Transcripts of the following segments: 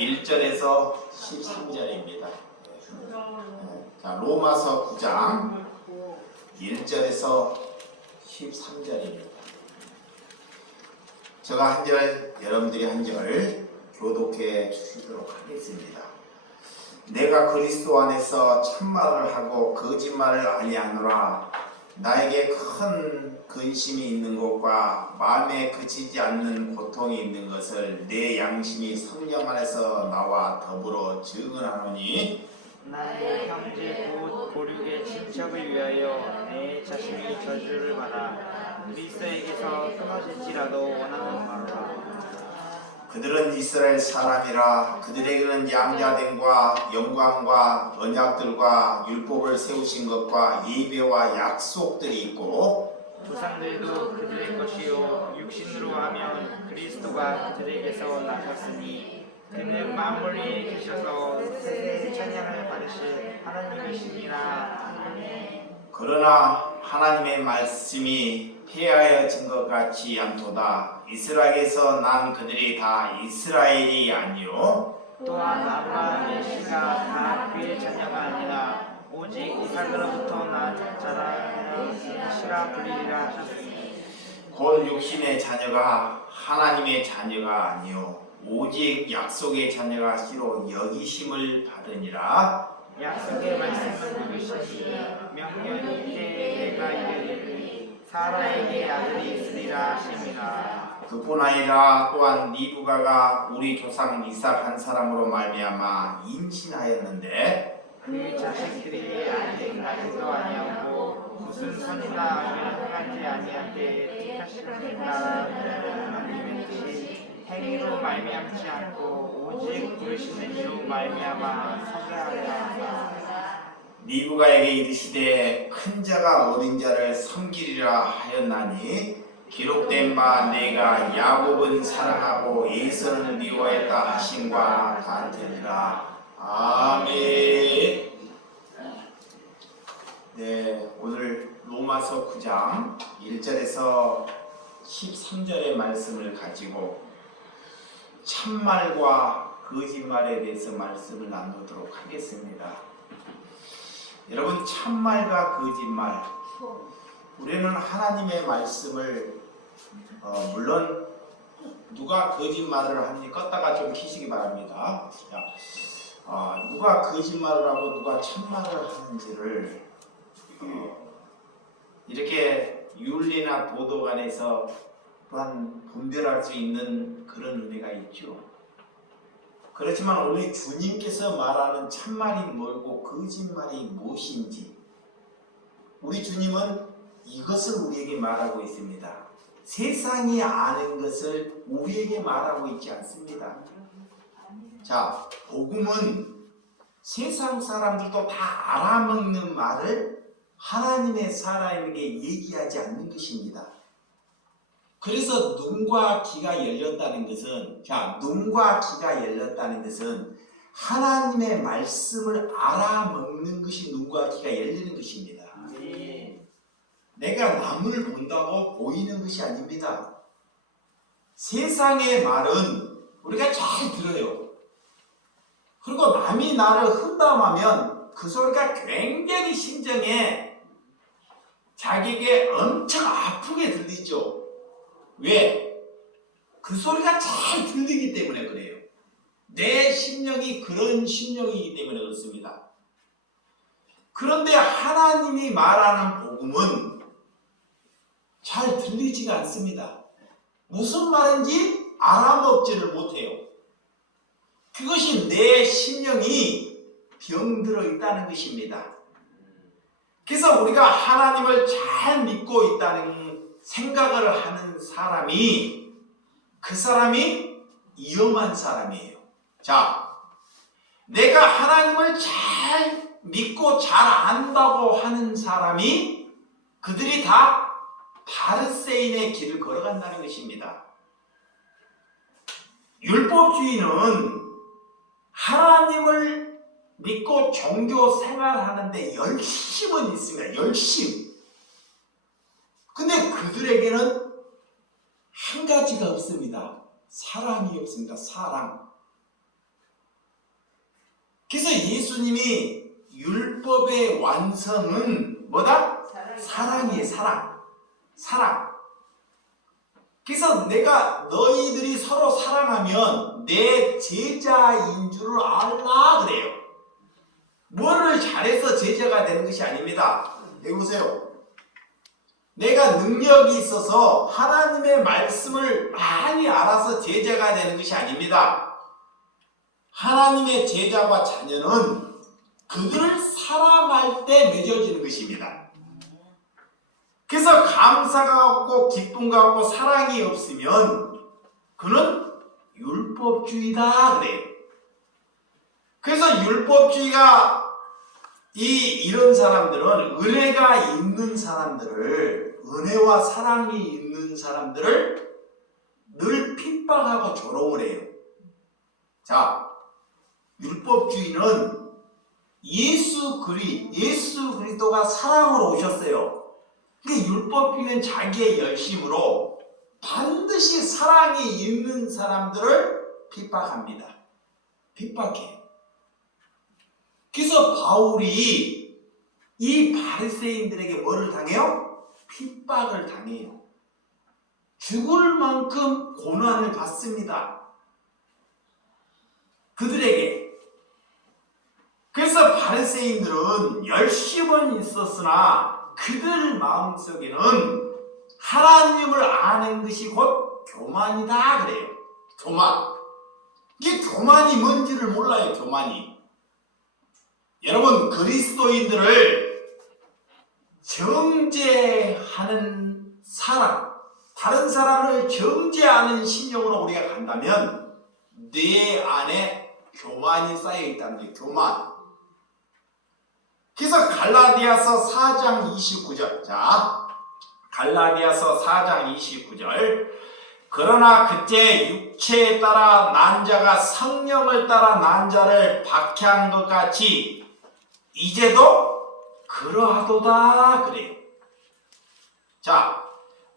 1절에서 13절입니다. 자, 로마서 9장 1절에서 13절입니다. 제가 한 절, 여러분들이 한 절 교독해 주시도록 하겠습니다. 내가 그리스도 안에서 참말을 하고 거짓말을 아니하노라. 나에게 큰 근심이 있는 것과 마음에 그치지 않는 고통이 있는 것을 내 양심이 성령 안에서 나와 더불어 증언하노니, 나의 형제 곧 고륙의 친척을 위하여 내 자신이 저주를 받아 그리스도에게서 끊어질지라도 원하는 바로라. 그들은 이스라엘 사람이라. 그들에게는 양자됨과 영광과 언약들과 율법을 세우신 것과 예배와 약속들이 있고, 조상들도 그들의 것이요 육신으로 하면 그리스도가 그들에게서 나셨으니 그는 만물 위에 계셔서 세세 찬양을 받으실 하나님이시니라. 그러나 하나님의 말씀이 폐하여진 것 같지 않도다. 이스라엘에서 난 그들이 다 이스라엘이 아니요 또한 아브라함의 씨가 다 그의 자녀가 아니라 오직 이삭으로부터 난 자라 씨라 불리리라 하셨으니, 곧 육신의 자녀가 하나님의 자녀가 아니요 오직 약속의 자녀가 씨로 여기심을 받으니라. 약속의 말씀은 이것이니 명령이 이때 내가 이르리니 사라에게 아들이 있으리라 하심이라. 그뿐 아니라 또한 리브가가 우리 조상 이삭 한 사람으로 말미암아 임신하였는데, 그 자식들이 아직 나지도 아니하고 무슨 선이나 악을 행하지 아니할 때에 택하시겠다 하나님의 뜻이 행위로 말미암지 않고 오직 부르시는 이로 말미암아 서게 하려 하사, 리브가에게 이르시되 큰 자가 어린 자를 섬기리라 하였나니, 기록된 바 내가 야곱은 사랑하고 에서는 미워했다 하심과 같으니라. 아멘. 네, 오늘 로마서 9장 1절에서 13절의 말씀을 가지고 참말과 거짓말에 대해서 말씀을 나누도록 하겠습니다. 여러분, 참말과 거짓말, 우리는 하나님의 말씀을 물론 누가 거짓말을 하니 껐다가 좀 키시기 바랍니다. 누가 거짓말을 하고 누가 참말을 하는지를 이렇게 윤리나 도덕안에서 또한 분별할 수 있는 그런 은혜가 있죠. 그렇지만 우리 주님께서 말하는 참말이 뭐고 거짓말이 무엇인지 우리 주님은 이것을 우리에게 말하고 있습니다. 세상이 아는 것을 우리에게 말하고 있지 않습니다. 자, 복음은 세상 사람들도 다 알아먹는 말을 하나님의 사람에게 얘기하지 않는 것입니다. 그래서 눈과 귀가 열렸다는 것은, 눈과 귀가 열렸다는 것은 하나님의 말씀을 알아먹는 것이 눈과 귀가 열리는 것입니다. 내가 남을 본다고 보이는 것이 아닙니다. 세상의 말은 우리가 잘 들어요. 그리고 남이 나를 흠담하면 그 소리가 굉장히 심정에 자기에게 엄청 아프게 들리죠. 왜? 그 소리가 잘 들리기 때문에 그래요. 내 심령이 그런 심령이기 때문에 그렇습니다. 그런데 하나님이 말하는 복음은 잘 들리지가 않습니다. 무슨 말인지 알아먹지를 못해요. 그것이 내 심령이 병들어 있다는 것입니다. 그래서 우리가 하나님을 잘 믿고 있다는 생각을 하는 사람이, 그 사람이 위험한 사람이에요. 자, 내가 하나님을 잘 믿고 잘 안다고 하는 사람이 그들이 다 바르새인의 길을 걸어간다는 것입니다. 율법주의는 하나님을 믿고 종교 생활하는데 열심은 있습니다. 열심. 근데 그들에게는 한 가지가 없습니다. 사랑이 없습니다. 사랑. 그래서 예수님이 율법의 완성은 뭐다? 사랑이에요. 사랑. 그래서 내가 너희들이 서로 사랑하면 내 제자인 줄 알라 그래요. 뭐를 잘해서 제자가 되는 것이 아닙니다. 여기 보세요. 내가 능력이 있어서 하나님의 말씀을 많이 알아서 제자가 되는 것이 아닙니다. 하나님의 제자와 자녀는 그들을 사랑할 때 맺어지는 것입니다. 그래서 감사가 없고 기쁨가 없고 사랑이 없으면 그는 율법주의다 그래요. 그래서 율법주의가 이런 사람들은 은혜가 있는 사람들을, 은혜와 사랑이 있는 사람들을 늘 핍박하고 조롱을 해요. 자, 율법주의는 예수 그리스도가 사랑으로 오셨어요. 근데 율법주의는 자기의 열심으로 반드시 사랑이 있는 사람들을 핍박합니다. 핍박해요. 그래서 바울이 이 바리새인들에게 뭐를 당해요? 핍박을 당해요. 죽을 만큼 고난을 받습니다. 그들에게. 그래서 바리새인들은 열심은 있었으나 그들 마음속에는 하나님을 아는 것이 곧 교만이다 그래요. 교만. 이게 교만이 뭔지를 몰라요. 교만이. 여러분, 그리스도인들을 정죄하는 사람, 다른 사람을 정죄하는 심령으로 우리가 간다면 내 안에 교만이 쌓여 있다는 거예요. 교만. 그래서 갈라디아서 4장 29절. 자, 갈라디아서 4장 29절. 그러나 그때 육체에 따라 난 자가 성령을 따라 난 자를 박해한 것 같이 이제도 그러하도다 그래요. 자,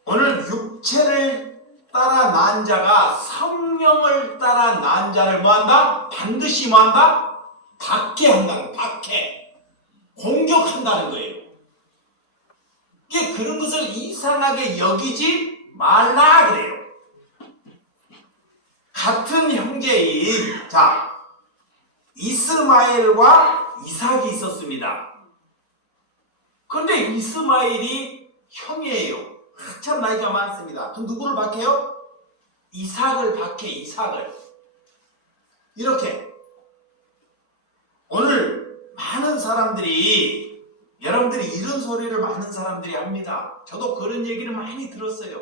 오늘 육체를 따라 난 자가 성령을 따라 난 자를 뭐한다? 반드시 뭐한다? 박해한다는, 박해. 공격한다는 거예요. 이게 그런 것을 이상하게 여기지 말라 그래요. 같은 형제인, 자, 이스마엘과 이삭이 있었습니다. 그런데 이스마엘이 형이에요. 한참 나이가 많습니다. 그럼 누구를 박해요? 이삭을 박해, 이삭을. 이렇게. 오늘 많은 사람들이, 여러분들이 이런 소리를 많은 사람들이 합니다. 저도 그런 얘기를 많이 들었어요.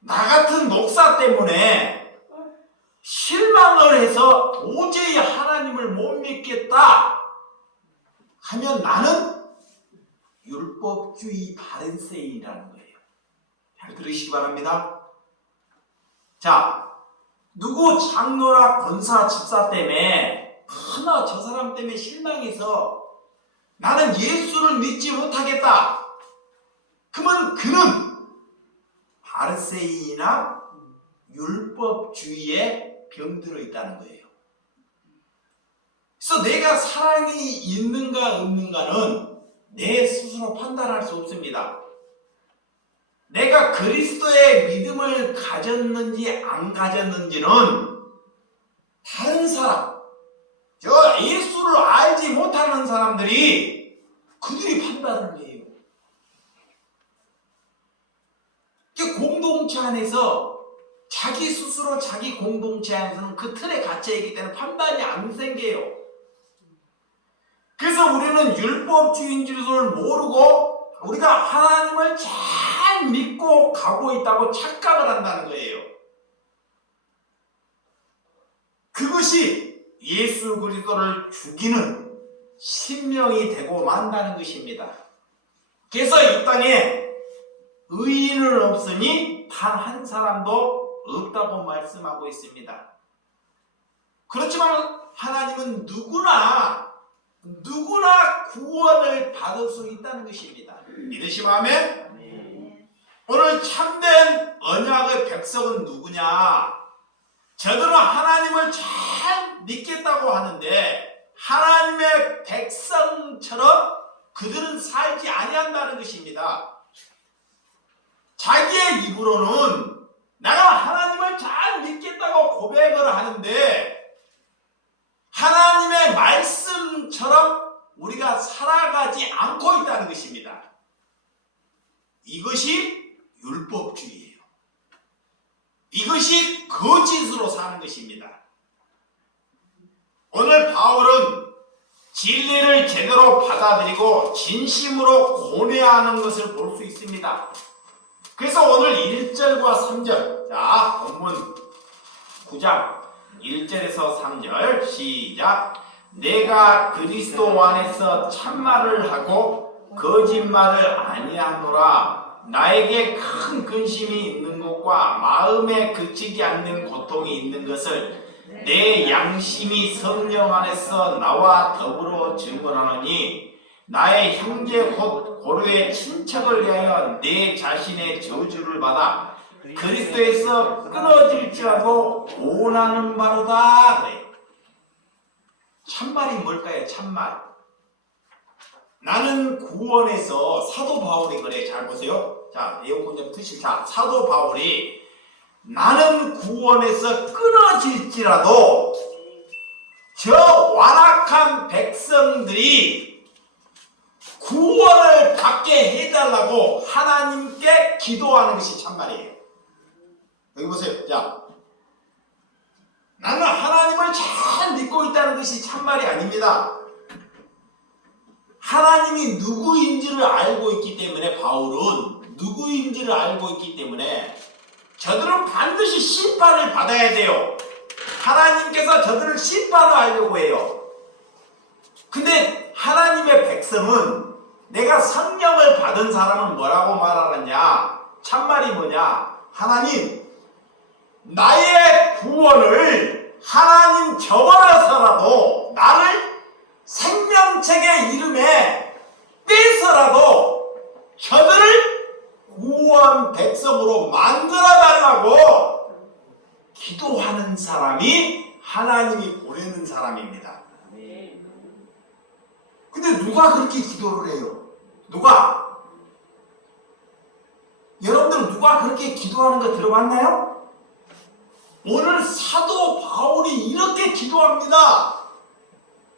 나 같은 목사 때문에 실망을 해서 도저히 하나님을 못 믿겠다 하면 나는 율법주의 바리새인이라는 거예요. 잘 들으시기 바랍니다. 자, 누구 장로나 권사, 집사 때문에 하나 저 사람 때문에 실망해서 나는 예수를 믿지 못하겠다. 그러면 그는 바리새인이나 율법주의에 병들어 있다는 거예요. 그래서 내가 사랑이 있는가 없는가는 내 스스로 판단할 수 없습니다. 내가 그리스도의 믿음을 가졌는지 안 가졌는지는 다른 사람, 저 예수를 알지 못하는 사람들이 그들이 판단을 해요. 공동체 안에서 자기 스스로 자기 공동체 안에서는 그 틀에 갇혀있기 때문에 판단이 안 생겨요. 그래서 우리는 율법주의인 줄을 모르고 우리가 하나님을 잘 믿고 가고 있다고 착각을 한다는 거예요. 그것이 예수 그리스도를 죽이는 신명이 되고 만다는 것입니다. 그래서 이 땅에 의인은 없으니 단 한 사람도 없다고 말씀하고 있습니다. 그렇지만 하나님은 누구나 구원을 받을 수 있다는 것입니다. 믿으시면 아멘? 오늘 참된 언약의 백성은 누구냐? 저들은 하나님을 잘 믿겠다고 하는데 하나님의 백성처럼 그들은 살지 아니한다는 것입니다. 자기의 입으로는 내가 하나님을 잘 믿겠다고 고백을 하는데 하나님의 말씀처럼 우리가 살아가지 않고 있다는 것입니다. 이것이 율법주의예요. 이것이 거짓으로 사는 것입니다. 오늘 바울은 진리를 제대로 받아들이고 진심으로 고뇌하는 것을 볼 수 있습니다. 그래서 오늘 1절과 3절, 자, 본문 9장 1절에서 3절 시작. 내가 그리스도 안에서 참말을 하고 거짓말을 아니하노라. 나에게 큰 근심이 있는 것과 마음에 그치지 않는 고통이 있는 것을 내 양심이 성령 안에서 나와 더불어 증언하노니 나의 형제 곧 고려의 친척을 위하여 내 자신의 저주를 받아 그리스도에서 끊어질지라도 원하는 바로다. 그래. 참말이 뭘까요? 참말. 나는 구원에서 사도 바울이 그래. 잘 보세요. 자, 에어컨 좀 트시고. 자, 사도 바울이 나는 구원에서 끊어질지라도 저 완악한 백성들이 구원을 받게 해달라고 하나님께 기도하는 것이 참말이에요. 여기 보세요. 자, 나는 하나님을 잘 믿고 있다는 것이 참말이 아닙니다. 하나님이 누구인지를 알고 있기 때문에 바울은 누구인지를 알고 있기 때문에 저들은 반드시 심판을 받아야 돼요. 하나님께서 저들을 심판하려고 해요. 근데 하나님의 백성은 내가 성령을 받은 사람은 뭐라고 말하느냐? 참말이 뭐냐? 하나님, 나의 구원을 하나님 저버려서라도 나를 생명책의 이름에 떼서라도 저들을 구원 백성으로 만들어달라고 기도하는 사람이 하나님이 보내는 사람입니다. 근데 누가 그렇게 기도를 해요? 누가? 여러분들 누가 그렇게 기도하는 거 들어봤나요? 오늘 사도 바울이 이렇게 기도합니다.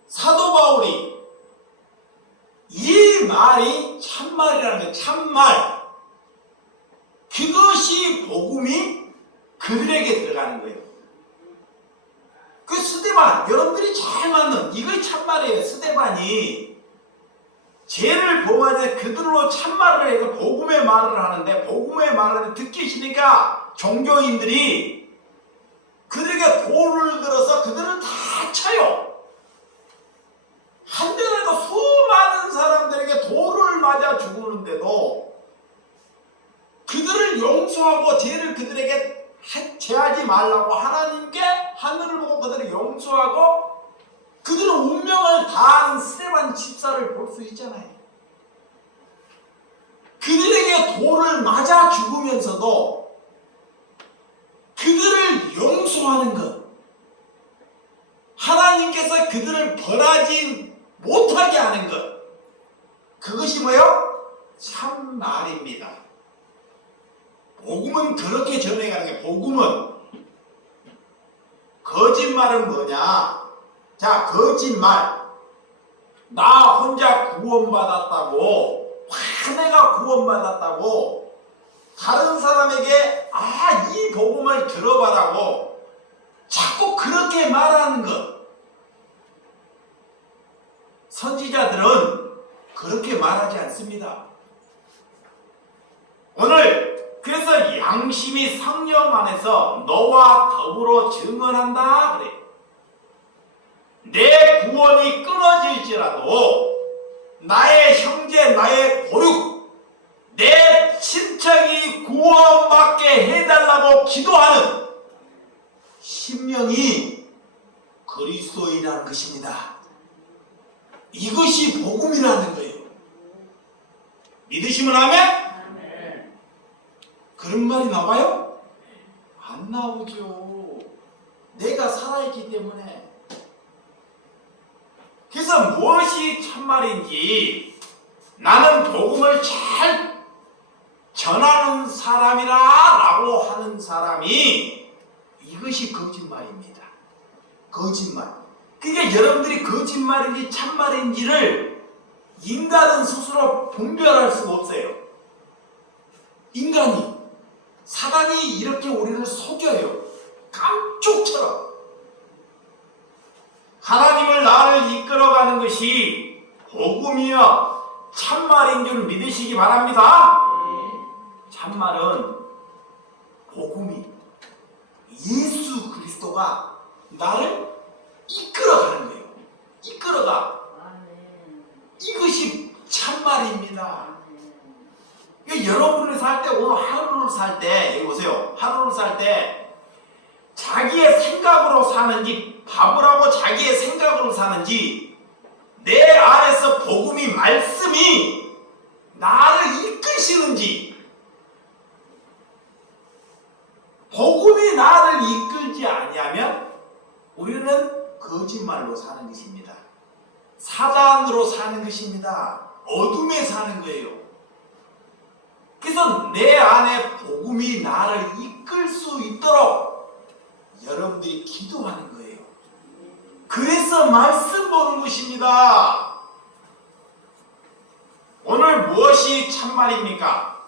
사도 바울이 이 말이 참말이라는 거예요. 참말. 그것이 복음이 그들에게 들어가는 거예요. 그 스데반, 여러분들이 잘 맞는 이거 참말이에요. 스데반이 죄를 범하자 그들로 참말을 해서 복음의 말을 하는데 복음의 말을 듣기 싫으니까 종교인들이 그들에게 돌을 들어서 그들을 다 쳐요. 한때라도 수많은 사람들에게 돌을 맞아 죽었는데도 그들을 용서하고 죄를 그들에게 제하지 말라고 하나님께 하늘을 보고 그들을 용서하고 그들은 운명을 다하는 스데반 집사를 볼 수 있잖아요. 그들에게 돌을 맞아 죽으면서도 그들을 용서하는 것, 하나님께서 그들을 벌하지 못하게 하는 것, 그것이 뭐예요? 참말입니다. 복음은 그렇게 전해가는 게, 복음은 거짓말은 뭐냐? 자, 거짓말. 나 혼자 구원받았다고, 내가 구원받았다고 다른 사람에게 이 복음을 들어봐라고 자꾸 그렇게 말하는 것. 선지자들은 그렇게 말하지 않습니다. 오늘 그래서 양심이 성령 안에서 너와 더불어 증언한다 그래. 내 구원이 끊어질지라도 나의 형제, 나의 고륙, 내 친척이 구원받게 해달라고 기도하는 심령이 그리스도인이라는 것입니다. 이것이 복음이라는 거예요. 믿으시면 아멘? 그런 말이 나와요? 안 나오죠. 내가 살아있기 때문에. 그래서 무엇이 참말인지 나는 복음을 잘 전하는 사람이라 라고 하는 사람이 이것이 거짓말입니다. 거짓말. 그러니까 여러분들이 거짓말인지 참말인지를 인간은 스스로 분별할 수가 없어요. 인간이, 사단이 이렇게 우리를 속여요. 깜쪽처럼. 하나님을 나를 이끌어가는 것이 복음이여 참말인 줄 믿으시기 바랍니다. 참말은 복음이 예수 그리스도가 나를 이끌어가는 거예요. 이끌어가. 이것이 참말입니다. 그러니까 여러분이 살 때, 오늘 하루를 살 때, 여기 보세요. 하루를 살 때 자기의 생각으로 사는지, 바보라고 자기의 생각으로 사는지, 내 안에서 복음이, 말씀이 나를 이끄시는지, 복음이 나를 이끌지 아니하면 우리는 거짓말로 사는 것입니다. 사단으로 사는 것입니다. 어둠에 사는 거예요. 그래서 내 안에 복음이 나를 이끌 수 있도록 여러분들이 기도하는 거예요. 그래서 말씀 보는 것입니다. 오늘 무엇이 참말입니까?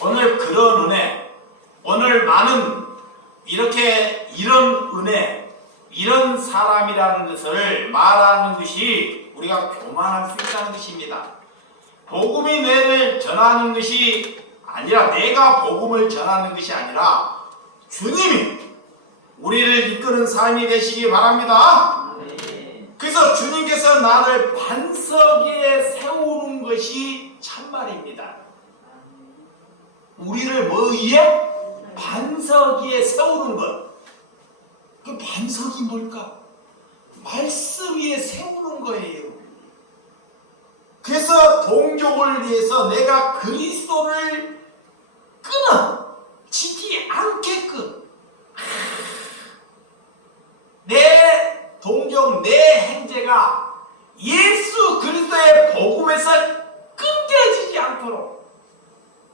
오늘 그런 은혜, 오늘 많은 이런 은혜, 이런 사람이라는 것을 말하는 것이 우리가 교만할 수 있다는 것입니다. 복음이 내를 전하는 것이 아니라, 내가 복음을 전하는 것이 아니라 주님이 우리를 이끄는 삶이 되시기 바랍니다. 그래서 주님께서 나를 반석 위에 세우는 것이 참말입니다. 우리를 뭐 위에? 반석 위에 세우는 것. 그 반석이 뭘까? 말씀 위에 세우는 거예요. 그래서 동족을 위해서 내가 그리스도를 끊어지지 않게끔 내 동족, 내 형제가 예수 그리스도의 복음에서 끊겨지지 않도록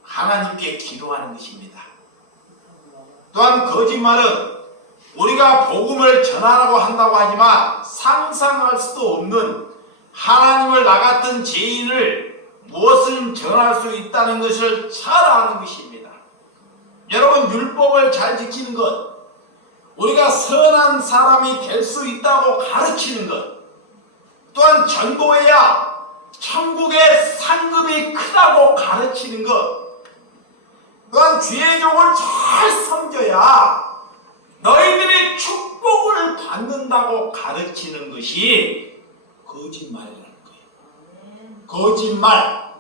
하나님께 기도하는 것입니다. 또한 거짓말은 우리가 복음을 전하라고 한다고 하지만 상상할 수도 없는 하나님을 나 같은 죄인을 무엇을 전할 수 있다는 것을 잘 아는 것입니다. 여러분, 율법을 잘 지키는 것, 우리가 선한 사람이 될 수 있다고 가르치는 것, 또한 전도해야 천국의 상급이 크다고 가르치는 것, 또한 죄족을 잘 섬겨야 너희들이 축복을 받는다고 가르치는 것이 거짓말이라는 거예요. 거짓말.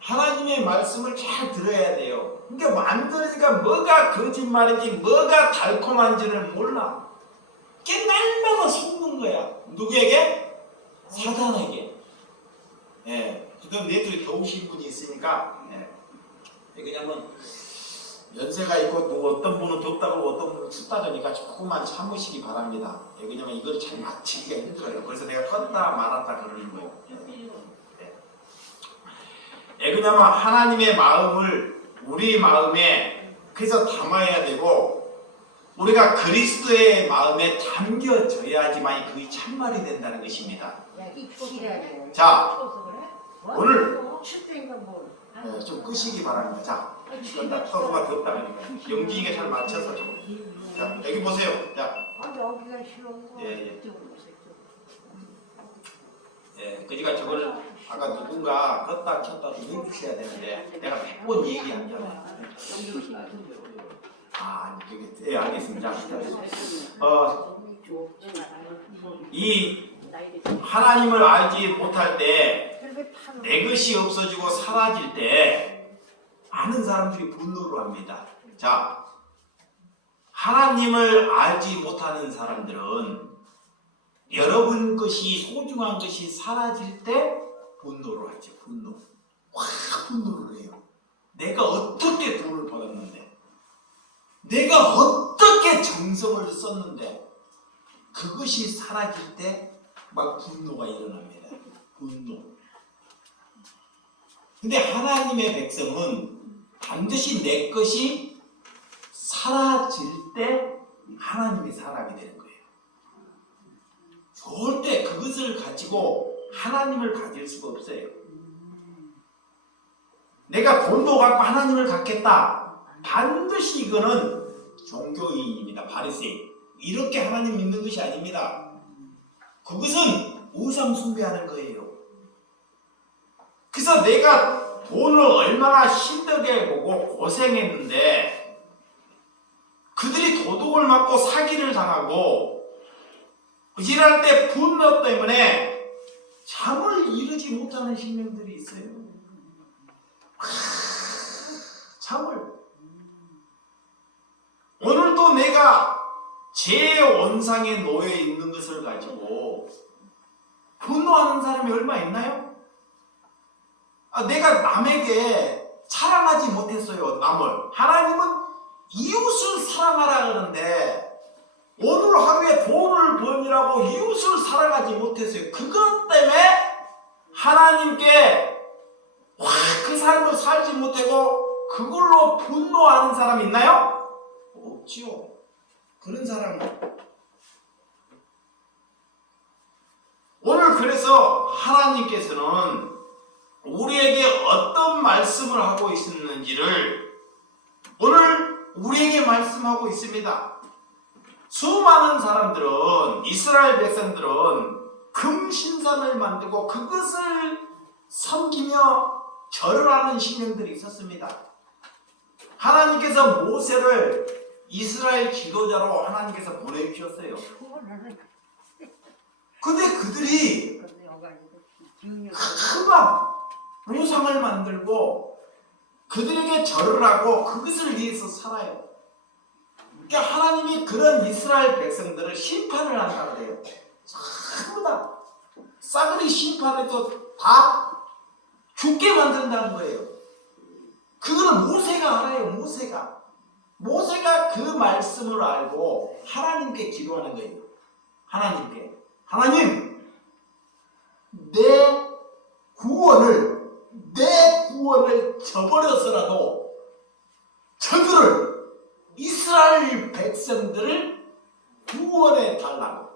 하나님의 말씀을 잘 들어야 돼요. 그러니까 만들으니까 뭐가 거짓말인지 뭐가 달콤한지를 몰라. 그게 날마다 속는 거야. 누구에게? 사단에게. 예. 그럼 너희들이 배우신 분이 있으니까, 예. 왜냐면 연세가 있고 또 어떤 분은 덥다 그러고 어떤 분은 춥다 그러니까 조금만 참으시기 바랍니다. 예. 왜냐면 이걸 잘 맞추기가 힘들어요. 그래서 내가 껐다 말았다 그러는 거예요. 예. 왜냐면 하나님의 마음을 우리 마음에 그래서 담아야 되고, 우리가 그리스도의 마음에 담겨져야지만 그게 참말이 된다는 것입니다. 자, 오늘 좀 끄시기 바랍니다. 자, 이건 서로가 덥다 그러니까 연기에 잘 맞춰서 좀. 자, 여기 보세요. 자, 예. 예, 그러니까 저걸 아까 누군가 껐다 켰다 좀 해주셔야 되는데 내가 100번 얘기하잖아요. 예, 알겠습니다. 이 하나님을 알지 못할 때, 내 것이 없어지고 사라질 때 많은 사람들이 분노를 합니다. 자, 하나님을 알지 못하는 사람들은 여러분 것이, 소중한 것이 사라질 때 분노를 하죠. 분노. 확 분노를 해요. 내가 어떻게 돈을 벌었는데, 내가 어떻게 정성을 썼는데, 그것이 사라질 때 막 분노가 일어납니다. 분노. 근데 하나님의 백성은 반드시 내 것이 사라질 때 하나님의 사람이 되는 거예요. 절대 그것을 가지고 하나님을 가질 수가 없어요. 내가 돈도 갖고 하나님을 갖겠다. 반드시 이거는 종교인입니다. 바리새인. 이렇게 하나님 믿는 것이 아닙니다. 그것은 우상 숭배하는 거예요. 그래서 내가 돈을 얼마나 힘들게 보고 고생했는데 그들이 도둑을 맞고 사기를 당하고 일할 때 분노 때문에 잠을 이루지 못하는 신명들이 있어요. 잠을. 오늘도 내가 제 원상에 놓여 있는 것을 가지고 분노하는 사람이 얼마 있나요? 내가 남에게 사랑하지 못했어요. 남을. 하나님은 이웃을 사랑하라 그러는데 오늘 하루에 돈을 버니라고 이웃을 사랑하지 못했어요. 그것 때문에 하나님께 그 삶을 살지 못하고 그걸로 분노하는 사람이 있나요? 없지요. 그런 사람은 오늘 그래서 하나님께서는 우리에게 어떤 말씀을 하고 있었는지를 오늘 우리에게 말씀하고 있습니다. 수많은 사람들은 이스라엘 백성들은 금신상을 만들고 그것을 섬기며 절을 하는 신령들이 있었습니다. 하나님께서 모세를 이스라엘 지도자로 하나님께서 보내주셨어요. 근데 그들이 금방 우상을 만들고 그들에게 절을 하고 그것을 위해서 살아요. 그러니까 하나님이 그런 이스라엘 백성들을 심판을 한다 그래요. 전부 다 싸그리 심판해서 다 죽게 만든다는 거예요. 그거는 모세가 알아요. 모세가 그 말씀을 알고 하나님께 기도하는 거예요. 하나님, 내 구원을 저버려서라도 저들을 이스라엘 백성들을 구원해 달라고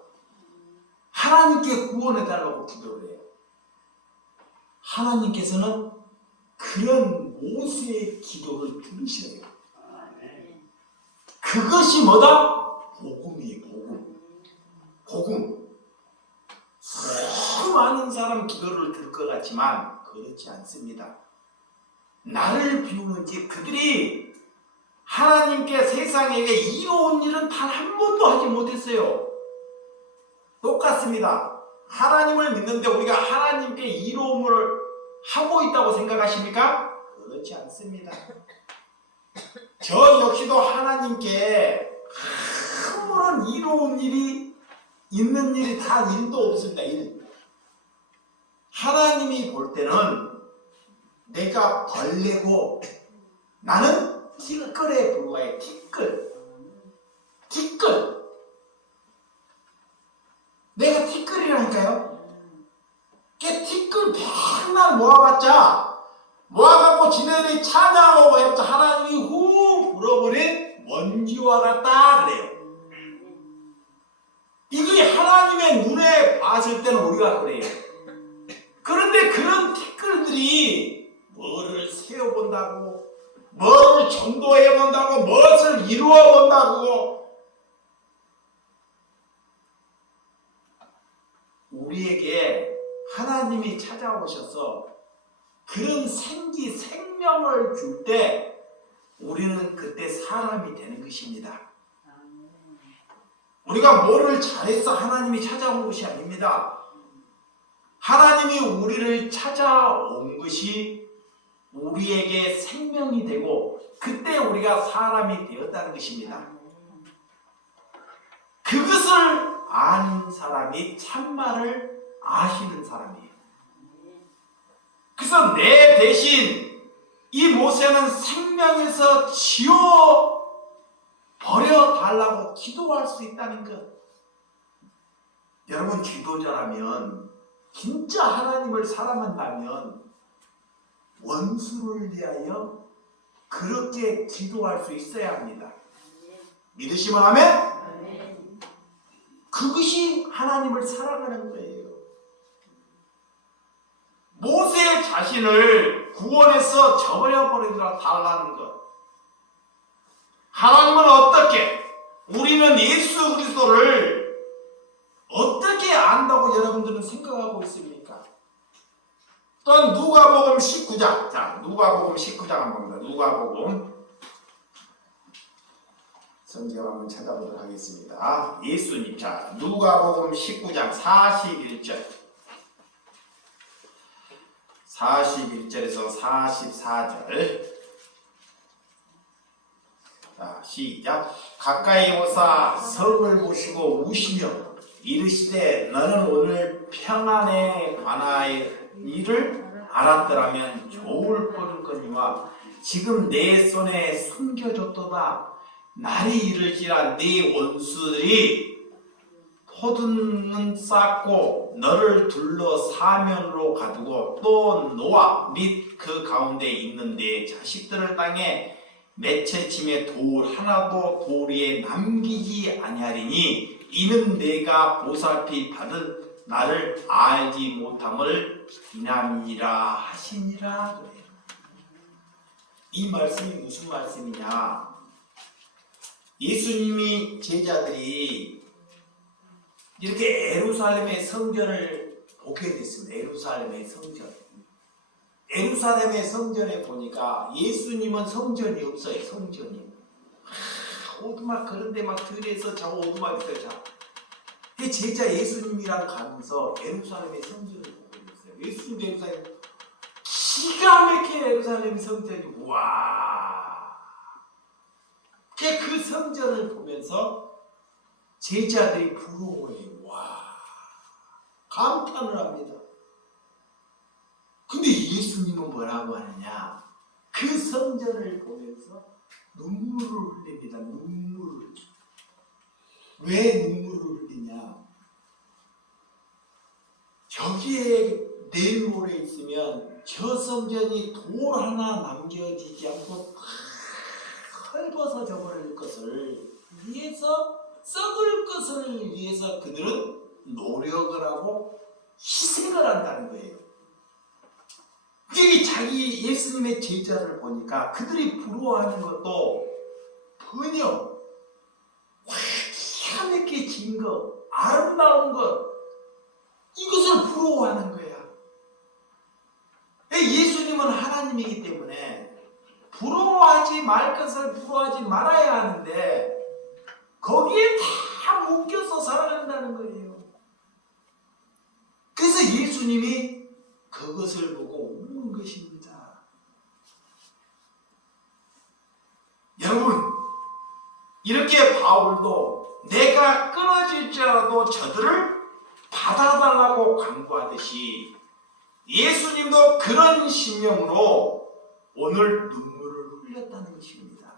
하나님께 구원해 달라고 기도를 해요. 하나님께서는 그런 모세의 기도를 들으셔요. 그것이 뭐다? 복음이에요. 복음. 수많은 사람 기도를 들 것 같지만 그렇지 않습니다. 나를 비우는지 그들이 하나님께 세상에게 이로운 일은 단 한 번도 하지 못했어요. 똑같습니다. 하나님을 믿는데 우리가 하나님께 이로움을 하고 있다고 생각하십니까? 그렇지 않습니다. 저 역시도 하나님께 아무런 이로운 일이 있는 일이 다 일도 없습니다. 하나님이 볼 때는 내가 벌레고 나는 티끌에 불과해. 티끌. 내가 티끌이라니까요. 티끌 맨날 모아갖고 지네들이 찬양하고 해서 하나님이 후 불어버린 먼지와 같다 그래요. 이게 하나님의 눈에 봤을 때는 우리가 그래요. 그런데 그런 티끌들이 뭐를 세워본다고, 뭐를 전도해본다고, 무엇을 이루어본다고 우리에게 하나님이 찾아오셔서 그런 생명을 줄 때 우리는 그때 사람이 되는 것입니다. 우리가 뭐를 잘해서 하나님이 찾아온 것이 아닙니다. 하나님이 우리를 찾아온 것이 우리에게 생명이 되고 그때 우리가 사람이 되었다는 것입니다. 그것을 아는 사람이 참말을 아시는 사람이에요. 그래서 내 대신 이 모세는 생명에서 지워 버려 달라고 기도할 수 있다는 것. 여러분 지도자라면 진짜 하나님을 사랑한다면 원수를 위하여 그렇게 기도할 수 있어야 합니다. 믿으시면 아멘? 그것이 하나님을 사랑하는 거예요. 모세 자신을 구원해서 저버려버리라 달라는 것. 하나님은 어떻게, 우리는 예수 그리스도를 어떻게 안다고 여러분들은 생각하고 있습니까? 또한 누가복음 19장. 자, 누가복음 19장 한번 봅니다. 누가복음. 성경 한번 찾아보도록 하겠습니다. 예수님. 자, 누가복음 19장 41절. 41절에서 44절. 자, 시작. 가까이 오사 성을 보시고 우시며 이르시되 너는 오늘 평안에 관하여 이를 알았더라면 좋을 뻔거니와 지금 내 손에 숨겨졌도다. 날이 이를지라 네 원수들이 포도는 쌓고 너를 둘러 사면으로 가두고 또 노아 및 그 가운데 있는 네 자식들을 땅에 맺혀짐에 돌 하나도 돌 위에 남기지 아니하리니 이는 내가 보살피 받은 나를 알지 못함을 비남이라 하시니라. 그래요. 이 말씀이 무슨 말씀이냐? 예수님이 제자들이 이렇게 예루살렘의 성전을 보게 됐습니다. 예루살렘의 성전. 예루살렘의 성전에 보니까 예수님은 성전이 없어요. 성전이. 오두막 그런데 막 들에서 자고 오두막에서 자고. 제자 예수님이랑 가면서 예루살렘의 성전을 보고 있어요. 예수님 예루살렘 기가 막히게 예루살렘 성전이 와. 그 성전을 보면서 제자들이 부러워해요. 와. 감탄을 합니다. 근데 예수님은 뭐라고 하느냐? 그 성전을 보면서 눈물을 흘립니다. 눈물을. 왜 눈물을 흘리냐? 저기에 내일모레 있으면 저 성전이 돌 하나 남겨지지 않고 헐벗어져 버릴 것을 위해서, 썩을 것을 위해서 그들은 노력을 하고 희생을 한다는 거예요. 여기 자기 예수님의 제자를 보니까 그들이 부러워하는 것도 번역, 기가 막히게 진 것, 아름다운 것, 이것을 부러워하는 거야. 예수님은 하나님이기 때문에 부러워하지 말 것을 부러워하지 말아야 하는데 거기에 다 묶여서 살아간다는 거예요. 그래서 예수님이 그것을 보고 우는 것입니다. 여러분, 이렇게 바울도 내가 끊어질지라도 저들을 받아달라고 간구하듯이 예수님도 그런 심령으로 오늘 눈물을 흘렸다는 것입니다.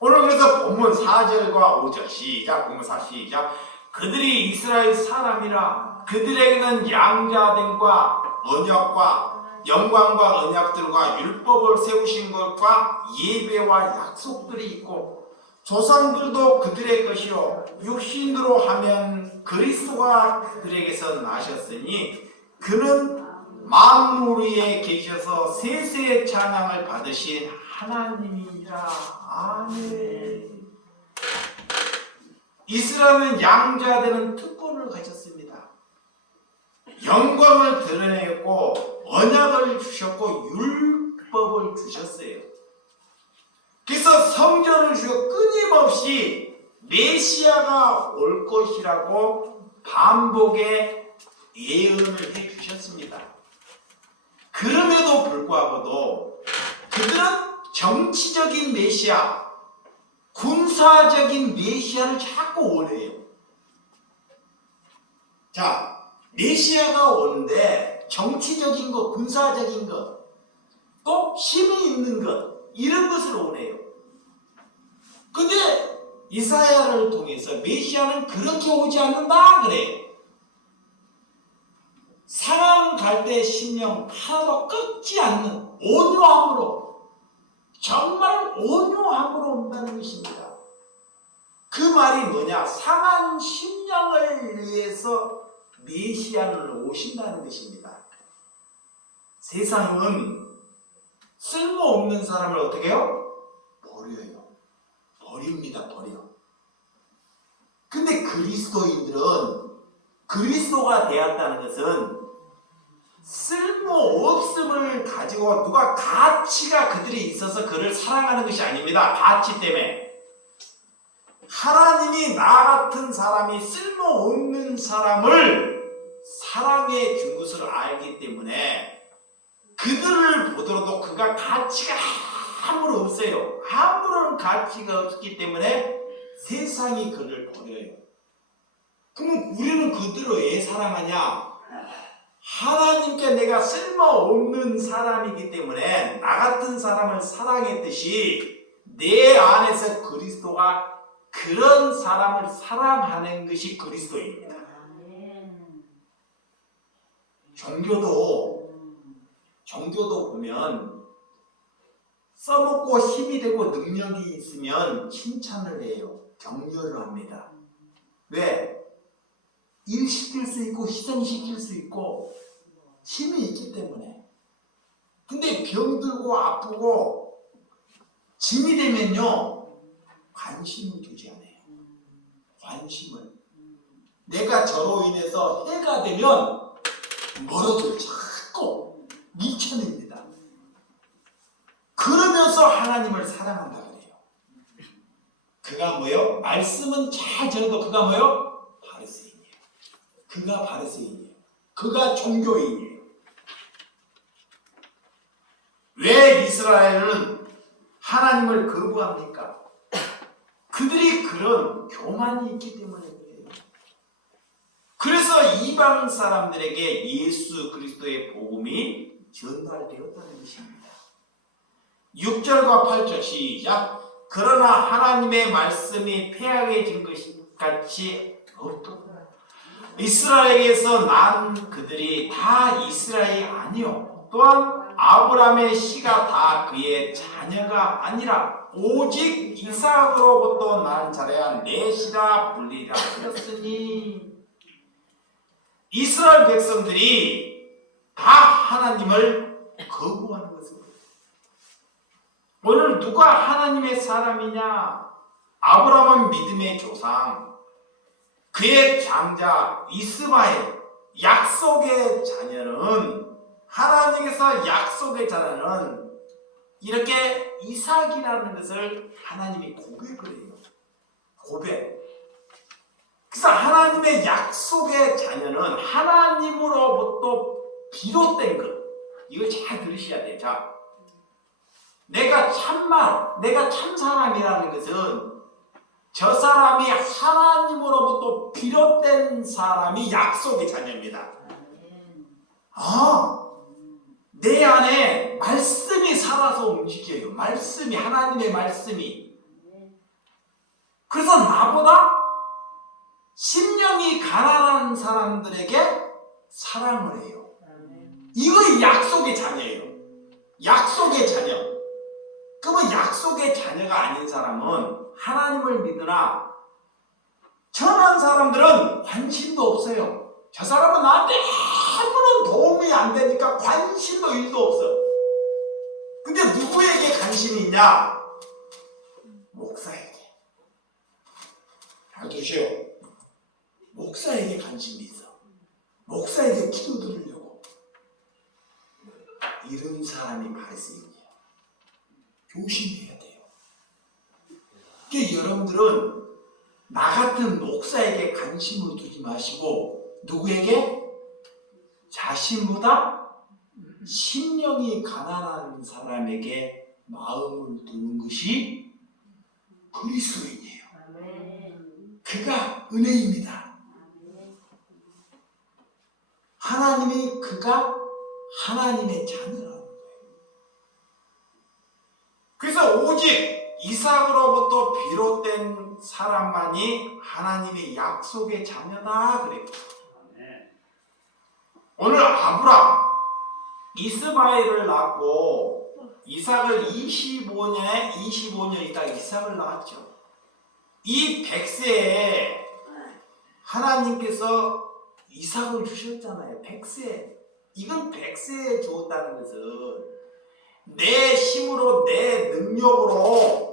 오늘 그래서 본문 4절과 5절 시작. 본문 4 시작. 그들이 이스라엘 사람이라 그들에게는 양자됨과 언약과 영광과 언약들과 율법을 세우신 것과 예배와 약속들이 있고 조상들도 그들의 것이요 육신으로 하면 그리스도가 그들에게서 나셨으니 그는 만물 위에 계셔서 세세의 찬양을 받으신 하나님이라. 아멘. 이스라엘은 양자되는 특권을 가졌습니다. 영광을 드러냈고 언약을 주셨고 율법을 주셨어요. 그래서 성전을 주고 끊임없이 메시아가 올 것이라고 반복의 예언을 해주셨습니다. 그럼에도 불구하고도 그들은 정치적인 메시아, 군사적인 메시아를 자꾸 원해요. 자, 메시아가 오는데 정치적인 것, 군사적인 것, 또 힘이 있는 것, 이런 것을 원해요. 근데 이사야를 통해서 메시아는 그렇게 오지 않는다 그래요. 상한 갈대 심령 하나도 꺾지 않는 온유함으로, 정말 온유함으로 온다는 것입니다. 그 말이 뭐냐? 상한 심령을 위해서 메시아는 오신다는 것입니다. 세상은 쓸모없는 사람을 어떻게 해요? 버려요. 버립니다. 버려. 근데 그리스도인들은, 그리스도가 되었다는 것은 쓸모없음을 가지고 누가 가치가 그들이 있어서 그를 사랑하는 것이 아닙니다. 가치 때문에. 하나님이 나 같은 사람이 쓸모없는 사람을 사랑해 준 것을 알기 때문에 그들을 보더라도 그가 가치가 아무런 없어요. 아무런 가치가 없기 때문에 세상이 그를 버려요. 그러면 우리는 그들을 왜 사랑하냐? 하나님께 내가 쓸모없는 사람이기 때문에 나 같은 사람을 사랑했듯이 내 안에서 그리스도가 그런 사람을 사랑하는 것이 그리스도입니다. 종교도 보면 써먹고 힘이 되고 능력이 있으면 칭찬을 해요. 격려를 합니다. 왜? 일시킬 수 있고 희생시킬 수 있고 힘이 있기 때문에. 근데 병들고 아프고 짐이 되면요, 관심을 두지 않아요. 관심을. 내가 저로 인해서 해가 되면 멀어져 자꾸 밀쳐냅니다. 그러면서 하나님을 사랑한다 그래요. 그가 뭐요? 말씀은 잘 전해도 그가 뭐요? 바리새인이에요. 그가 바리새인이에요. 그가 종교인이에요. 왜 이스라엘은 하나님을 거부합니까? 그들이 그런 교만이 있기 때문에 그래요. 그래서 이방 사람들에게 예수 그리스도의 복음이 전달되었다는 것입니다. 6절과 8절 시작. 그러나 하나님의 말씀이 패하게진 것이 같이 없도다. 이스라엘에게서 난 그들이 다 이스라엘이 아니요 또한 아브라함의 씨가 다 그의 자녀가 아니라 오직 이삭으로부터 난 자라야 내 씨라 불리라 하였으니, 이스라엘 백성들이 다 하나님을 거부하는 것입니다. 오늘 누가 하나님의 사람이냐? 아브라함은 믿음의 조상, 그의 장자 이스마엘, 약속의 자녀는, 하나님께서 약속의 자녀는 이렇게 이삭이라는 것을 하나님이 고백을 해요. 고백. 그래서 하나님의 약속의 자녀는 하나님으로부터 비롯된 것. 이걸 잘 들으셔야 돼요. 자, 내가 참말, 내가 참사람이라는 것은 저 사람이 하나님으로부터 비롯된 사람이 약속의 자녀입니다. 내 안에 말씀이 살아서 움직여요. 말씀이, 하나님의 말씀이. 그래서 나보다 심령이 가난한 사람들에게 사랑을 해요. 이거 약속의 자녀예요. 약속의 자녀. 그러면 약속의 자녀가 아닌 사람은 하나님을 믿으나 천한 사람들은 관심도 없어요. 저 사람은 나한테 아무런 도움이 안 되니까 관심도 일도 없어. 근데 누구에게 관심이 있냐? 목사에게. 잘 들으세요. 목사에게 관심이 있어. 목사에게 기도 드리려고. 이런 사람이 바리새인이에요. 조심해야 돼요. 그러니까 여러분들은 나 같은 목사에게 관심을 두지 마시고 누구에게? 자신보다 심령이 가난한 사람에게 마음을 두는 것이 그리스도인이에요. 그가 은혜입니다. 하나님이 그가 하나님의 자녀라는 거예요. 그래서 오직 이삭으로부터 이로부터 비롯된 사람만이 하나님의 약속의 자녀다 그래요. 오늘 아브람 이스마엘을 낳고 이삭을 25년 있다가 이삭을 낳았죠. 이 100세에 하나님께서 이삭을 주셨잖아요. 100세. 이건 100세에 주었다는 것은 내 힘으로 내 능력으로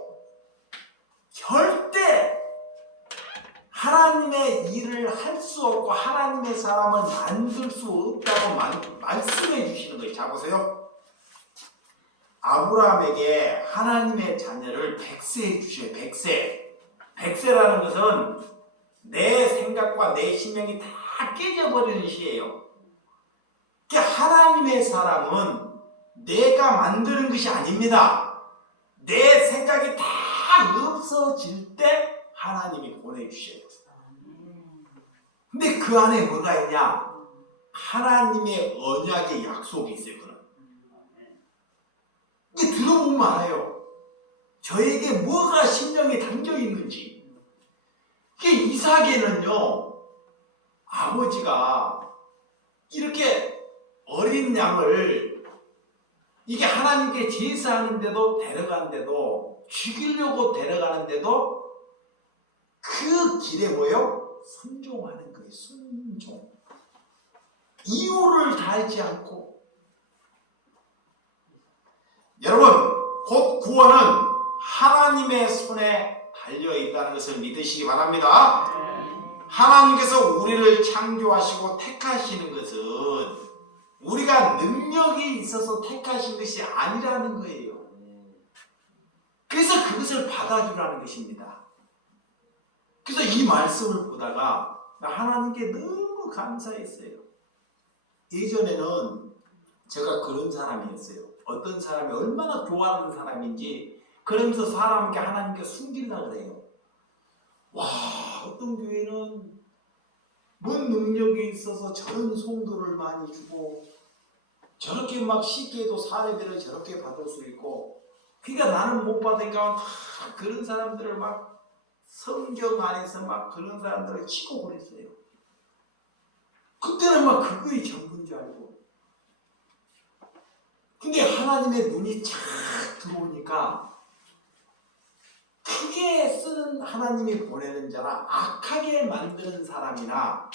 절대 하나님의 일을 할 수 없고 하나님의 사람을 만들 수 없다고 말씀해 주시는 거예요. 자 보세요. 아브라함에게 하나님의 자녀를 100세에 주셔요. 100세. 100세라는 것은 내 생각과 내 신명이 다 깨져버리는 시예요. 그러니까 하나님의 사람은 내가 만드는 것이 아닙니다. 내 생각이 다 없어질 때 하나님이 보내주셔요. 근데 그 안에 뭐가 있냐? 하나님의 언약의 약속이 있어요. 그럼 이게 들어보면 알아요. 저에게 뭐가 심령에 담겨 있는지. 이게 이삭에는요, 아버지가 이렇게 어린 양을 이게 하나님께 제사하는데도 데려가는데도 죽이려고 데려가는데도 그 길에 뭐예요? 순종하는 거예요. 순종. 이유를 달지 않고. 여러분, 곧 구원은 하나님의 손에 달려있다는 것을 믿으시기 바랍니다. 하나님께서 우리를 창조하시고 택하시는 것은 우리가 능력이 있어서 택하신 것이 아니라는 거예요. 그래서 그것을 받아주라는 것입니다. 그래서 이 말씀을 보다가 하나님께 너무 감사했어요. 예전에는 제가 그런 사람이었어요. 어떤 사람이 얼마나 좋아하는 사람인지 그러면서 사람에게 하나님께 숨기려고 그래요. 와, 어떤 교회는 뭔 능력이 있어서 저런 성도를 많이 주고 저렇게 막 쉽게도 사례들을 저렇게 받을 수 있고, 그러니까 나는 못 받으니까 그런 사람들을 막 성경 안에서 막 그런 사람들을 치고 그랬어요. 그때는 막 그거의 전부인 줄 알고. 근데 하나님의 눈이 착 들어오니까 크게 쓰는 하나님이 보내는 자나 악하게 만드는 사람이나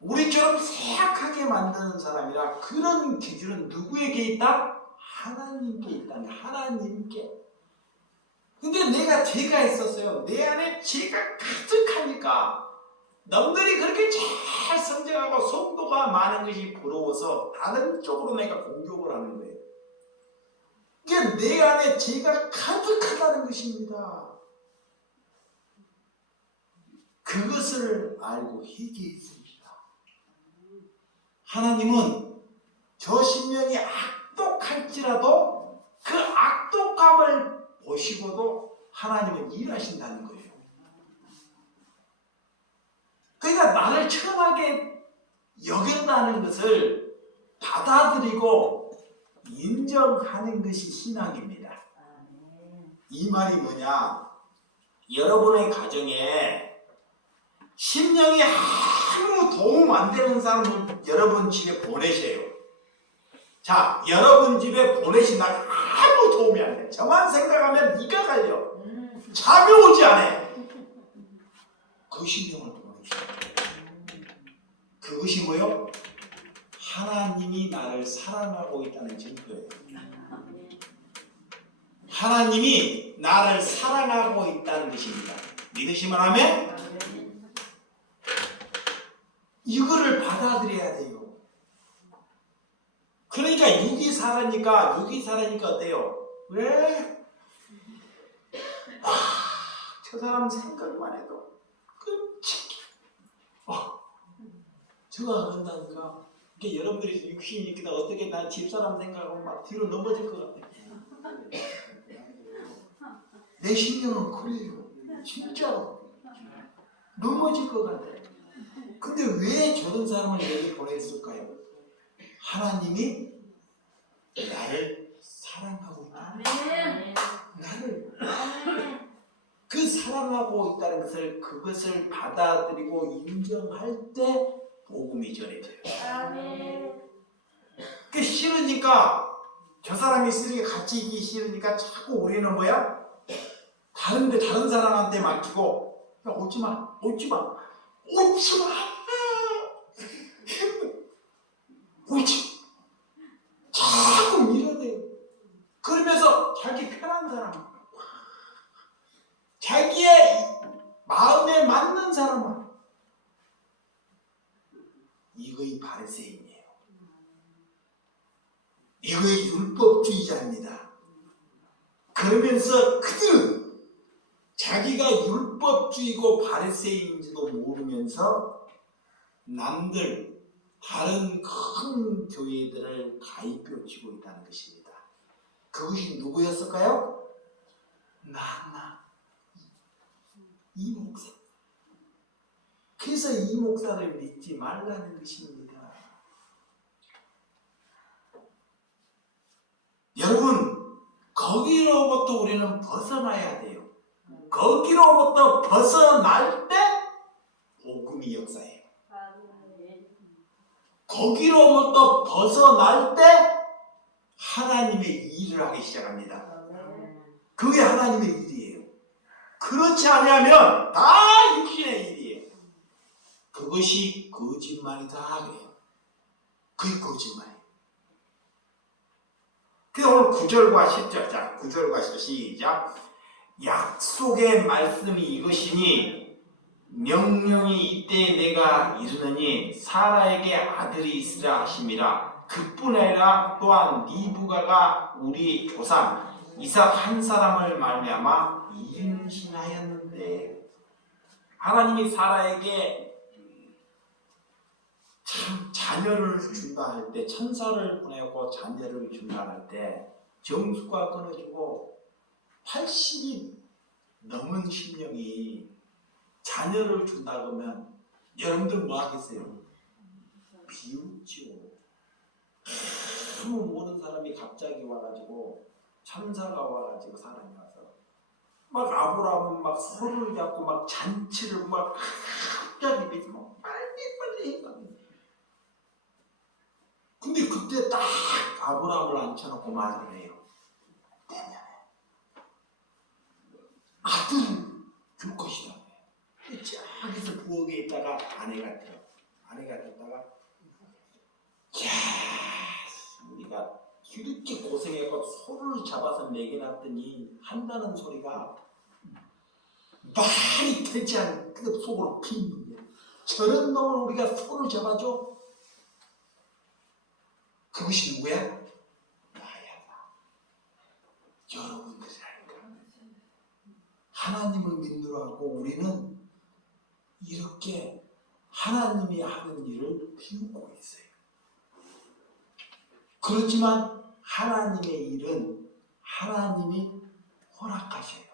우리처럼 세악하게 만드는 사람이라 그런 기준은 누구에게 있다? 하나님께 있다는 거야. 하나님께. 근데 내가 죄가 있었어요. 내 안에 죄가 가득하니까 남들이 그렇게 잘 성장하고 성도가 많은 것이 부러워서 다른 쪽으로 내가 공격을 하는 거예요. 그러니까 내 안에 죄가 가득하다는 것입니다. 그것을 알고 회개했습니다. 하나님은 저 심령이 악독할지라도 그 악독함을 보시고도 하나님은 일하신다는 거예요. 그러니까 나를 천하게 여겼다는 것을 받아들이고 인정하는 것이 신앙입니다. 이 말이 뭐냐? 여러분의 가정에 심령이 아무 도움 안 되는 사람을 여러분 집에 보내세요. 자, 여러분 집에 보내신다면 아무 도움이 안 돼. 저만 생각하면 이가 갈려. 잠이 오지 않아. 그 심령을 보내세요. 그것이 뭐요? 하나님이 나를 사랑하고 있다는 증거예요. 하나님이 나를 사랑하고 있다는 것입니다. 믿으시면 하면 이거를 받아들여야 돼요. 그러니까 육이 살아니까 어때요? 왜? 저 사람 생각만 해도 끔찍해. 저가 그런다니까. 그러니까 여러분들이 육신이 있겠다. 어떻게 난 집사람 생각하고 막 뒤로 넘어질 것 같아. 내 신경은 그래요. 진짜로. 넘어질 것 같아. 근데 왜 저런 사람을 여기 보냈을까요? 하나님이 나를 사랑하고 있다. 나를. 그 사랑하고 있다는 것을 그것을 받아들이고 인정할 때 복음이 전해져요. 그 싫으니까 저 사람이 있으니까 같이 있기 싫으니까 자꾸 우리는 뭐야? 다른 사람한테 맡기고 야 오지마 오지 자꾸 밀어내요. 그러면서 자기 편한 사람 자기의 마음에 맞는 사람은 이거의 바리새인이에요. 이거의 율법주의자입니다. 그러면서 그들은 자기가 율법주의고 바리새인인지도 모르면서 남들 다른 큰 교회들을 가입해치고 있다는 것입니다. 그것이 누구였을까요? 이 목사. 그래서 이 목사를 믿지 말라는 것입니다. 여러분, 거기로부터 우리는 벗어나야 돼요. 거기로부터 벗어날 때 복음이 역사해요. 거기로부터 벗어날 때 하나님의 일을 하기 시작합니다. 그게 하나님의 일이에요. 그렇지 않으면 다 육신의 일이에요. 그것이 거짓말이다 그래요. 그게 거짓말이에요. 그래서 오늘 9절과 10절, 자 9절과 10절 시작. 약속의 말씀이 이것이니 명령이 이때 내가 이르느니 사라에게 아들이 있으라 하심이라. 그뿐 아니라 또한 리브가가 우리 조상 이삭 한 사람을 말미암아 임신하였는데, 하나님이 사라에게 참 자녀를 준다 할 때, 천사를 보내고 자녀를 준다 할 때 정수가 끊어지고 80이 넘은 심령이 자녀를 준다 그러면 여러분들 뭐 하겠어요? 비웃지요. 아무 모르는 사람이 갑자기 와가지고, 천사가 와가지고 사람이 와서 막 아브라함은 막 손을 잡고 막 잔치를 막 갑자기 빚고 막 빨리 해. 근데 그때 딱 아브라함을 앉혀놓고 말을 해요. 내년에 아들을 줄 것이다. 저기서 부엌에 있다가 아내가 돼요. 아내가 됐다가, 야, 우리가 이렇게 고생해서 소를 잡아서 먹여놨더니 한다는 소리가 말이 되지 않는 그 속으로 핀 거예요. 저런 놈을 우리가 소를 잡아줘? 그것이 누구야? 나야. 여러분들이라니까. 하나님을 믿느라고 우리는 이렇게 하나님이 하는 일을 비우고 있어요. 그렇지만 하나님의 일은 하나님이 허락하셔요.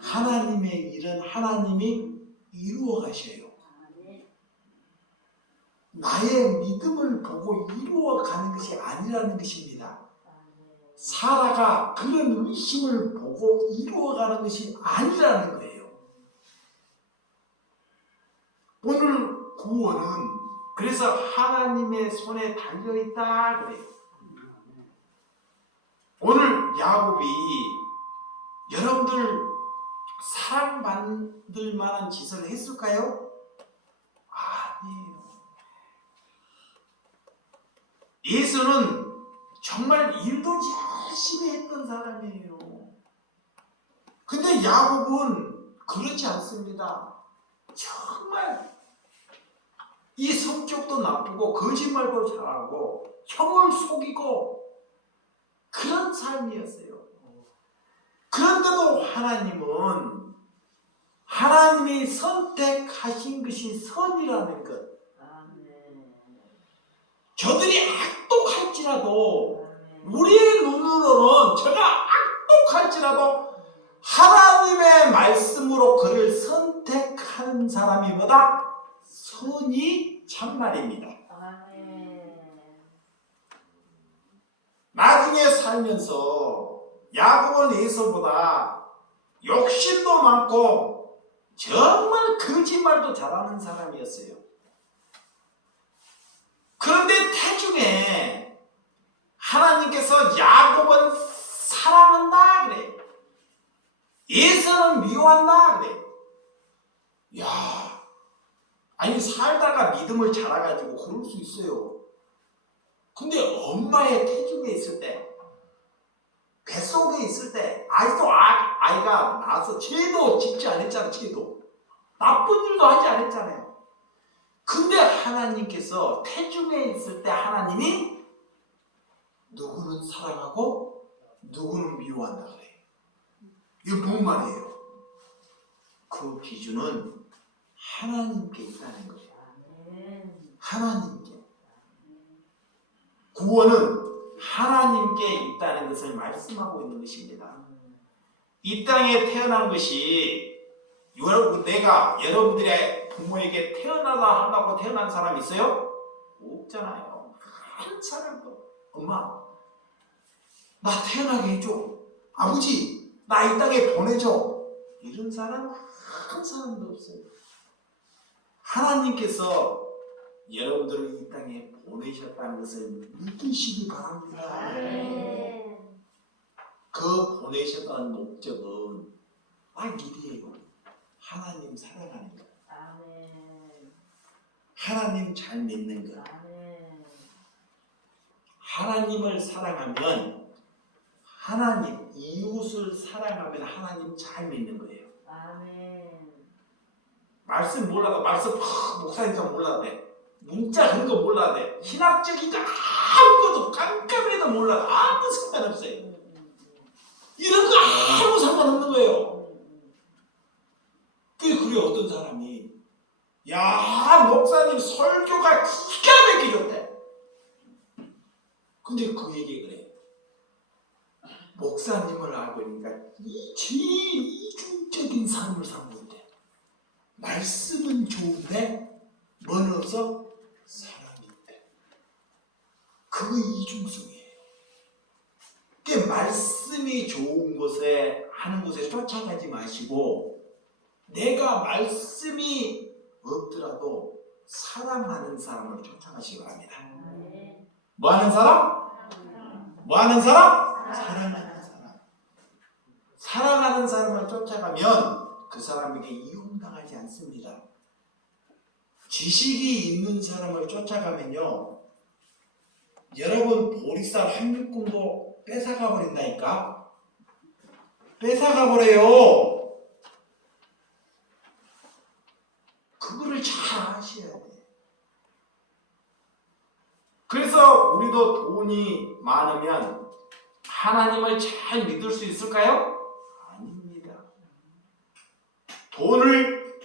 하나님의 일은 하나님이 이루어 가셔요. 나의 믿음을 보고 이루어 가는 것이 아니라는 것입니다. 사라가 그런 의심을 보고 이루어 가는 것이 아니라는 거예요. 오늘 구원은 그래서 하나님의 손에 달려있다 그래요. 오늘 야곱이 여러분들 사랑받을 만한 짓을 했을까요? 아니에요. 예수는 정말 일도 열심히 했던 사람이에요. 근데 야곱은 그렇지 않습니다. 정말 이 성격도 나쁘고 거짓말도 잘하고 형을 속이고 그런 삶이었어요. 그런데도 하나님은 하나님이 선택하신 것이 선이라는 것. 저들이 악독할지라도 우리의 눈으로는 저가 악독할지라도 하나님의 말씀으로 그를 선택한 사람이 뭐다? 선이 참말입니다. 나중에 살면서 야곱은 에서보다 욕심도 많고 정말 거짓말도 잘하는 사람이었어요. 그런데 태중에 하나님께서 야곱은 사랑한다 그래. 에서는 미워한다 그래. 야, 아니 살다가 믿음을 자라가지고 그럴 수 있어요. 근데 엄마의 태중에 있을 때, 뱃속에 있을 때, 아직도 아이가 나서 죄도 짓지 않았잖아. 죄도 나쁜 일도 하지 않았잖아요. 근데 하나님께서 태중에 있을 때 하나님이 누구는 사랑하고 누구는 미워한다 그래. 이거 뭔 말이에요? 그 기준은 하나님께 있다는 거예요. 하나님께. 구원은 하나님께 있다는 것을 말씀하고 있는 것입니다. 이 땅에 태어난 것이 내가 여러분들의 부모에게 태어나다 한다고 태어난 사람 있어요? 없잖아요. 한 사람도. 엄마, 나 태어나게 해줘. 아버지, 나 이 땅에 보내줘. 이런 사람 한 사람도 없어요. 하나님께서 여러분들을 이 땅에 보내셨다는 것을 믿으시기 바랍니다. 그 보내셨다는 목적은 딱 일이에요. 하나님 사랑하는 것. 하나님 잘 믿는 것. 하나님을 사랑하면 하나님, 이웃을 사랑하면 하나님 잘 믿는 거예요. 말씀 몰라도 말씀 목사님 좀 몰라도 돼. 문자 그런 거 몰라도 돼. 신학적인 거 아무것도 깜깜해도 몰라도 아무 상관없어요. 이런 거 아무 상관없는 거예요. 그래 어떤 사람이 야 목사님 설교가 기가 막히게 좋대. 근데 그에게 그래. 목사님을 알고 있으니까 이 제일 이중적인 삶을 살고 있대. 말씀은 좋은데 뭐는 없어? 사람이 있대. 그 이중성이에요. 그 말씀이 좋은 곳에 하는 곳에 쫓아가지 마시고 내가 말씀이 없더라도 사랑하는 사람을 쫓아가시기 바랍니다. 뭐 하는 사람? 뭐 하는 사람? 사랑하는 사람. 사랑하는 사람을 쫓아가면 그 사람에게 이용당하지 않습니다. 지식이 있는 사람을 쫓아가면요, 여러분 보리쌀 한 묶음도 뺏어가 버린다니까. 뺏어가 버려요. 그거를 잘 아셔야 돼. 그래서 우리도 돈이 많으면 하나님을 잘 믿을 수 있을까요? 아닙니다. 돈을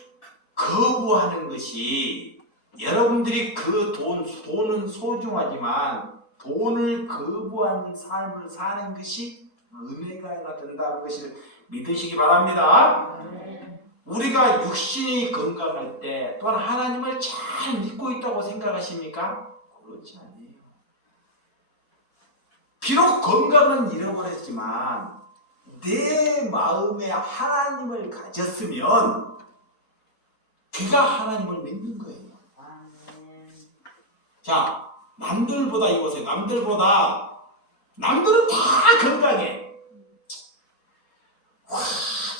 거부하는 것이 여러분들이 그 돈은 소중하지만 돈을 거부하는 삶을 사는 것이 은혜가 된다는 것을 믿으시기 바랍니다. 우리가 육신이 건강할 때 또한 하나님을 잘 믿고 있다고 생각하십니까? 그렇지 않아요. 비록 건강은 잃어버렸지만 내 마음에 하나님을 가졌으면 그가 하나님을 믿는 거예요. 자, 남들보다 이보세요. 남들은 다 건강해. 와,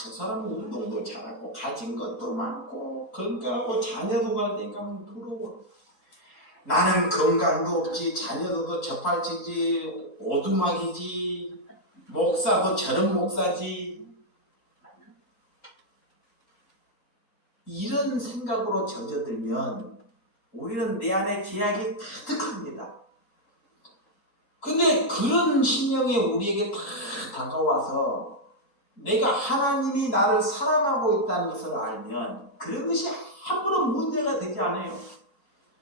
저 사람은 운동도 잘하고 가진 것도 많고 건강하고 자녀도 가니까 부러워. 나는 건강도 없지, 자녀도 저팔치지, 오두막이지, 목사도 저런 목사지. 이런 생각으로 젖어들면 우리는 내 안에 죄악이 가득합니다. 근데 그런 심령이 우리에게 다 다가와서 내가 하나님이 나를 사랑하고 있다는 것을 알면 그런 것이 아무런 문제가 되지 않아요.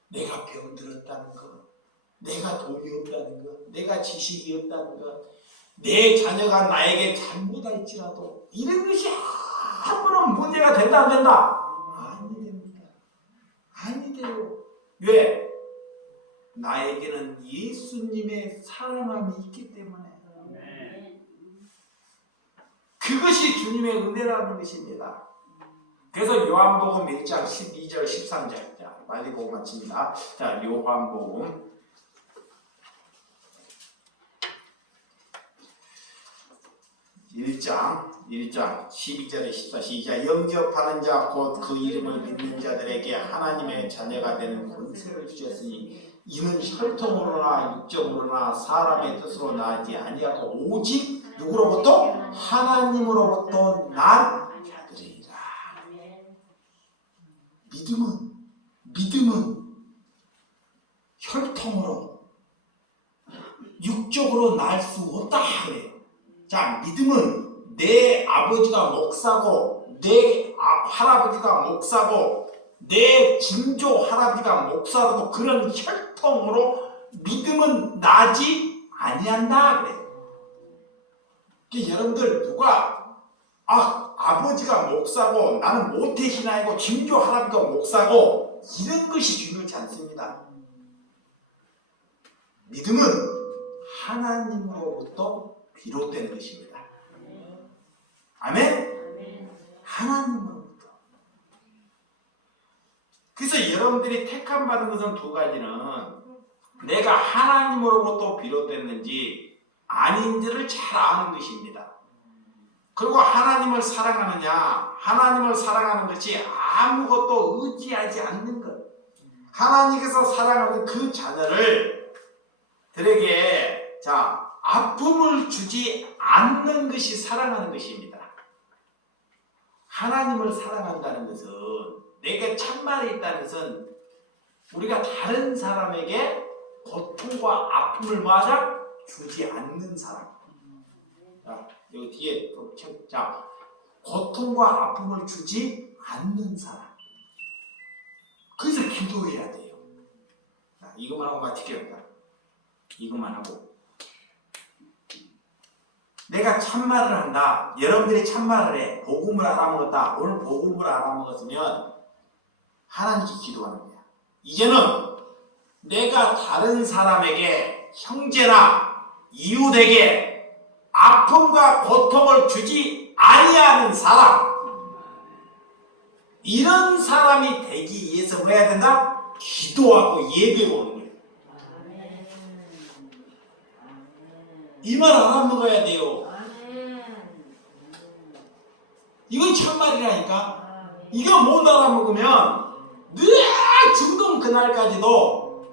내가 병들었다는 것, 내가 돈이 없다는 것, 내가 지식이 없다는 것, 내 자녀가 나에게 잘못할지라도 이런 것이 아무런 문제가 된다 안 된다? 아니 됩니다. 아니 돼요. 왜? 나에게는 예수님의 사랑함이 있기 때문에. 그가 그것이 주님의 은혜라는 것입니다. 그래서 요한복음 1장 12절 13절, 자 빨리 보고 마칩니다. 자 요한복음 1장 12절에 14 시작. 영접하는 자 곧 그 이름을 믿는 자들에게 하나님의 자녀가 되는 권세를 주셨으니 이는 혈통으로나 육적으로나 사람의 뜻으로 나지 아니하고 오직 누구로부터? 하나님으로부터 난 자들이라. 믿음은 혈통으로 육적으로 날 수 없다 그래요. 자, 믿음은 내 아버지가 목사고 내 할아버지가 목사고 내 증조 할아버지가 목사고 그런 혈통으로 믿음은 나지 아니한다 그래요. 여러분들 누가 아버지가 목사고 나는 모태신앙이고 증조 할아버지가 목사고 이런 것이 중요하지 않습니다. 믿음은 하나님으로부터 비롯된 것입니다. 아멘? 하나님으로부터. 그래서 여러분들이 택함 받은 것은 두 가지는 내가 하나님으로부터 비롯됐는지 아닌지를 잘 아는 것입니다. 그리고 하나님을 사랑하느냐, 하나님을 사랑하는 것이 아무것도 의지하지 않는 것. 하나님께서 사랑하는 그 자녀를 들에게 아픔을 주지 않는 것이 사랑하는 것입니다. 하나님을 사랑한다는 것은 내게 참말이 있다는 것은 우리가 다른 사람에게 고통과 아픔을 맞아 주지 않는 사람. 자, 여기 뒤에 고통과 아픔을 주지 않는 사람. 그래서 기도해야 돼요. 자, 이것만 하고 마치겠다. 이것만 하고. 내가 참말을 한다. 여러분들이 참말을 해. 복음을 알아먹었다. 오늘 복음을 알아먹었으면 하나님께 기도하는 거야. 이제는 내가 다른 사람에게 형제나 이웃에게 아픔과 고통을 주지 아니하는 사람, 이런 사람이 되기 위해서 뭐 해야 된다? 기도하고 예배를 오는 거예요. 이 말 알아먹어야 돼요. 이건 참말이라니까. 이거 못 알아먹으면 늘 죽는 그날까지도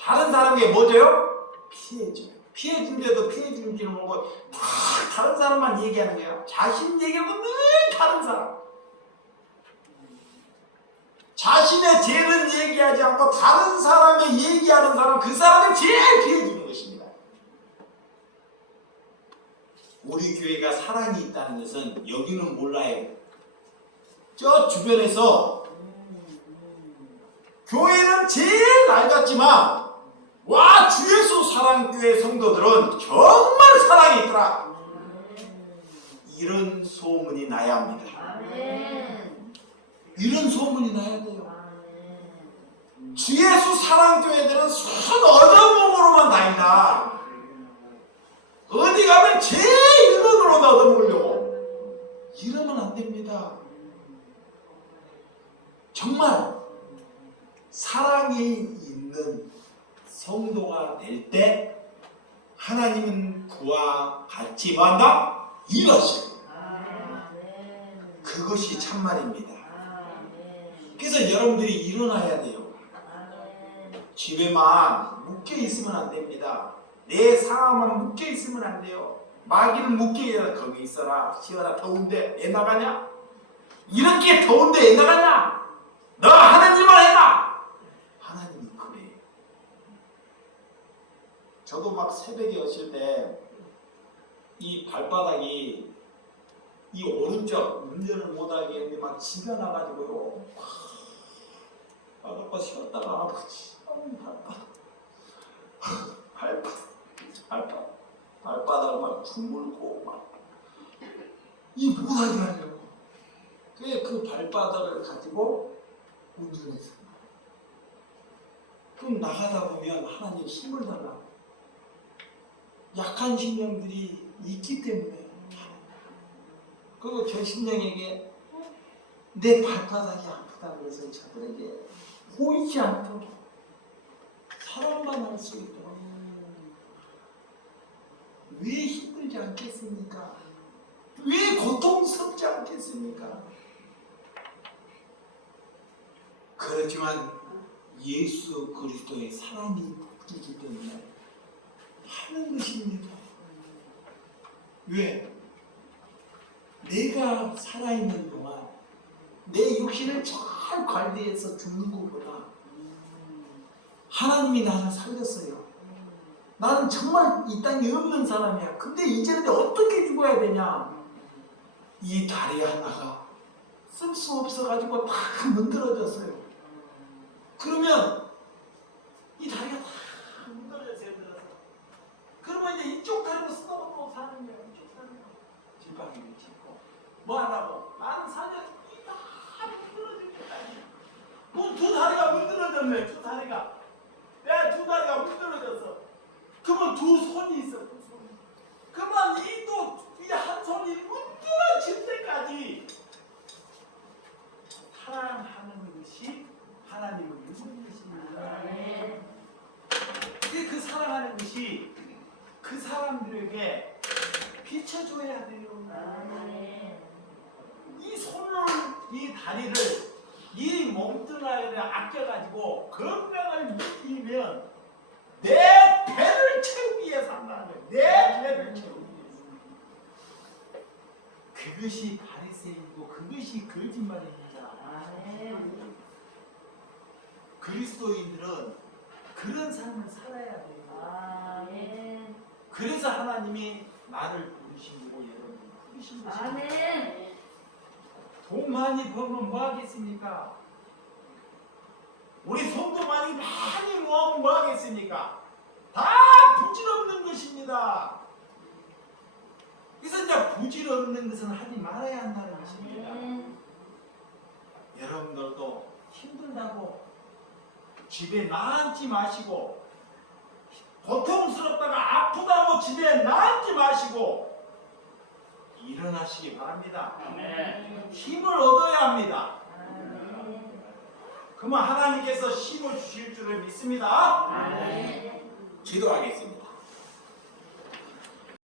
다른 사람에게 뭐 줘요? 피해줘요. 피해준데도 피해주는 줄 모르고 다 다른 사람만 얘기하는 거야. 자신 얘기하고 늘 다른 사람. 자신의 죄는 얘기하지 않고 다른 사람의 얘기하는 사람, 그 사람을 제일 피해주는 것입니다. 우리 교회가 사랑이 있다는 것은 여기는 몰라요. 저 주변에서 교회는 제일 낡았지만 와, 주 예수 사랑교회 성도들은 정말 사랑이 있더라. 이런 소문이 나야 합니다. 이런 소문이 나야 돼요. 주 예수 사랑교회들은 순 얻어먹으로만 다닌다. 어디 가면 제일 일본으로 얻어먹으려고. 이러면 안 됩니다. 정말 사랑이 있는 성도가 될 때 하나님은 그와 같이 뭐한다? 일하시고. 그것이 참말입니다. 그래서 여러분들이 일어나야 돼요. 집에만 묶여 있으면 안 됩니다. 내 상황만 묶여 있으면 안 돼요. 마귀는 묶여 있어라. 거기 있어라. 시원하 더운데 애 나가냐? 이렇게 더운데 애 나가냐? 너 하는 일만 해라. 하나님이 그래요. 저도 막 새벽에 오실 때 이 발바닥이 이 오른쪽 운전을 못하게 했는데 막 지가 나가지고요. 바닥 쉬었다가 아버지 발바닥을 막 주물고 막 이 못하게 하려고. 그 발바닥을 가지고 운전했어요. 그럼 나가다 보면 하나님 힘을 달라. 약한 심령들이 있기 때문에 그리고 전신령에게 내 발바닥이 아프다 그래서 저들에게 보이지 않도록 사랑만 할 수 있도록 왜 힘들지 않겠습니까? 왜 고통스럽지 않겠습니까? 그렇지만 예수 그리스도의 사랑이 붙기 때문에 하는 것입니다. 왜? 내가 살아있는 동안 내 육신을 잘 관리해서 죽는 것보다 하나님이 나를 살렸어요. 나는 정말 이 땅에 없는 사람이야. 근데 이제는 어떻게 죽어야 되냐? 이 다리 하나가 쓸 수 없어가지고 다 문드러졌어요. 그러면 이 다리가 다 문드러졌어요. 그러면 이제 이쪽 다리로 쓰다가 사는 거야. 이쪽 다리로 질방이를 짓고 뭐 하라고? 나는 사냥 이다 문드러질 게 아니야. 그럼 두 다리가 문드러졌네. 두 다리가. 내 두 다리가 문드러졌어. 그러면 두 손이 있어. 두 손. 그러면 이 한 손이 문드러질 때까지 사랑하는 것이 하나님을 믿는 것입니다. 그 사랑하는 것이 그 사람들에게 비춰줘야 돼요. 이 손을, 이 다리를, 이 몸뚱아리를 아껴가지고 건강을 누리면 내 배를 채우기 위해서 한다는 거예요. 내 배를 채우기 위해서. 그것이 바리새인이고 그것이 거짓말입니다. 그리스도인들은 그런 삶을 살아야 돼요. 그래서 하나님이 나를 부르신 거고 여러분을 부르신 것입니다. 돈 많이 벌면 뭐 하겠습니까? 우리 손도 많이 모으면 뭐 하겠습니까? 다 부질없는 것입니다. 그래서 이제 부질없는 것은 하지 말아야 한다는 것입니다. 여러분들도 힘들다고 집에 나앉지 마시고, 고통스럽다가 아프다고 집에 나앉지 마시고 일어나시기 바랍니다. 힘을 얻어야 합니다. 그러면 하나님께서 힘을 주실 줄을 믿습니다. 기도하겠습니다.